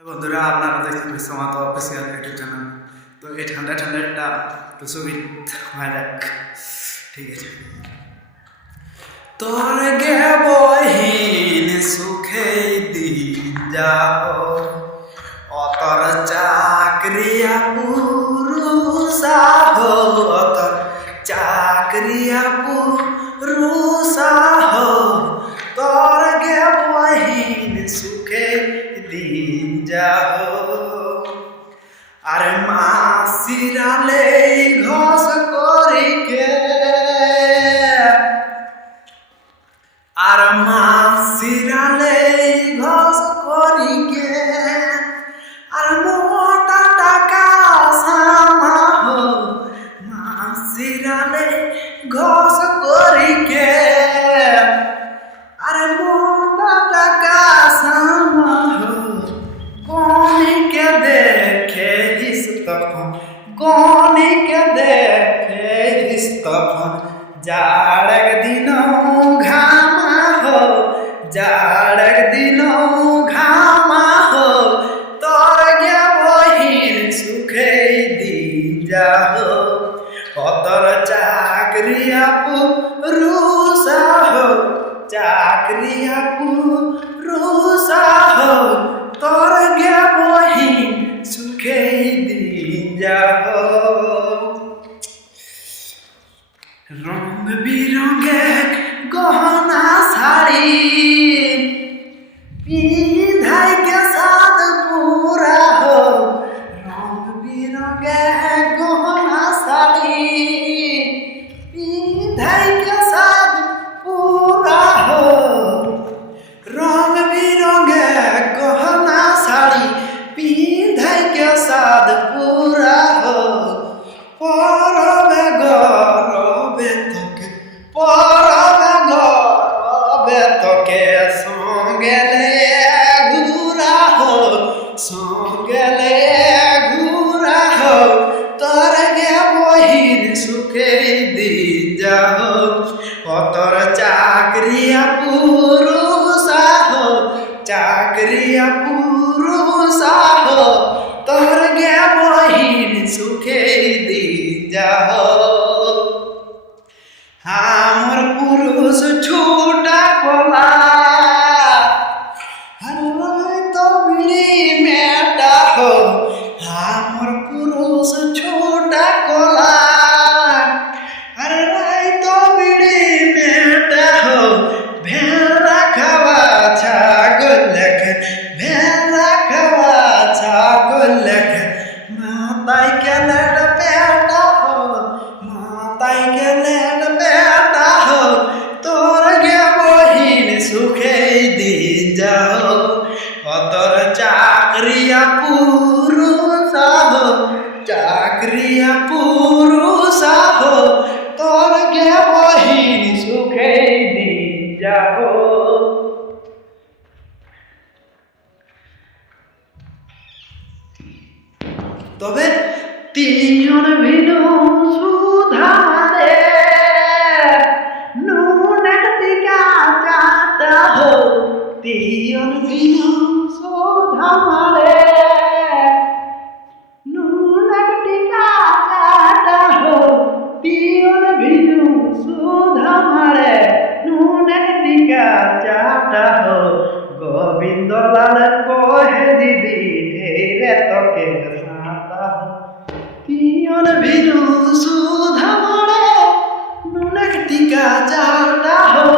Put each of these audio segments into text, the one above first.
বন্ধুরা আপনারা দেখছেন বিশ্বমাত অফিসিয়াল ইউটিউব চ্যানেল। তো এই ঠান্ডা ঠান্ডাটা তো ছবি হয়ে যাক, ঠিক আছে। তোর গে বহিন সুখে দিন যাও, অতর চাকরিয়া পুরুষা হো, অতর চাকরিয়া পুরুষা হো, তোর গে বহিন সুখে দিন যাও। আর মাসিরালে ঘস করিকে, আর মাসিরালে ঘস করিকে, আর মোটা টাকা সামা হো, মাসিরালে ঘস করিকে, আর মোটা টাকা সামা হো, কনিকে দেখেছিস তখন, কনিকে দেখেছিস তখন, যার একদিন ঘামা হো, যার একদিন ঘামা হো, তোর গে বহিন সুখে দিন যাও, অতর চাকরিয়া পুরুষা হো, চাকরিয়া পুরুষা হো, তোর গে বহিন সুখে দিন যাও। রং বিরঙের গহনা শাড়ি পিঁধাই কে সাদ পুরা হো, রং বিরঙের গহনা শাড়ি পিঁধাই কে সাদ পুরা হো, রং বিরঙের গহনা শাড়ি পিঁধাই কে সাদ পুরা হো, পরবে গরবে তোকে, পরবে গরবে তোকে, সঙ্গেলে ঘুরা হো, সঙ্গেলে ঘুরা হো, তোর গে বহিন সুখে দিন যাও, অতর চাকরিয়া পুরুষা হো, চাকরিয়া পুরুষা হো, তোর গে বহিন সুখে দিন যাও। আমার পুরুষ ছুটা কলা, হারাই তো বিড়ি মেটা হো, আমার পুরুষ ছুটা কলা, হারাই তো বিড়ি মেটা হো, ভেড়া খাওয়া ছাগল লেখেন, ভেড়া খাওয়া ছাগল লেখেন, মাতাই গেলে বেটা হো, মাতাই গেলে বেটা হো, তোর গে বহিন সুখে দিন যাও, অতর চাকরিয়া পুরুষা হো, চাকরিয়া পুরুষা হো, তোর গে বহিন সুখে দিন যাও। তবে তিনজন ভিনু সুধারে নুন টিকা চাটা হো, তিনজন ভিনু সুধারে নুন টিকা চাটা হো, তিনজন ভিনু সুধারে নুন টিকা চাটা হো, গোবিন্দ লাল কহে দিদি ঢেরে তোকে সাঁতা হো, তিনজন ভিনু সুধারে নুন টিকা চাটা হো,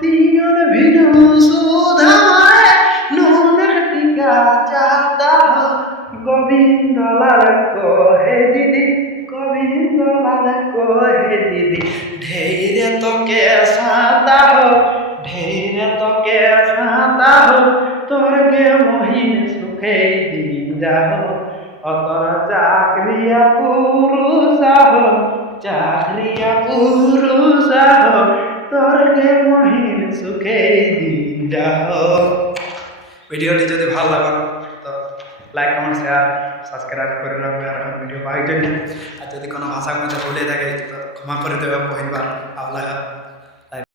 তিনজন ভিনু সুধারে নুন টিকা চাটা হো, গোবিন্দ লাল কহে দিদি, গোবিন্দ লাল কহে দিদি ঢেরে তোকে সাঁতা হো, ঢেরে তোকে সাঁতা হো, তোর গে বহিন সুখে দিন যাও, অতর চাকরিয়া পুরুষা হো, চাকরিয়া পুরুষা হো, তোর গে বহিন সুখে দিন যাও। ভিডিওটি যদি ভালো লাগে তো লাইক কমেন্ট শেয়ার সাবস্ক্রাইব করে রাখবে আর ভিডিও পাওয়ার জন্য। আর যদি কোনো ভাষার মধ্যে ভুলে থাকে তো ক্ষমা করে দেবে, পহিনবার আল্লাহ।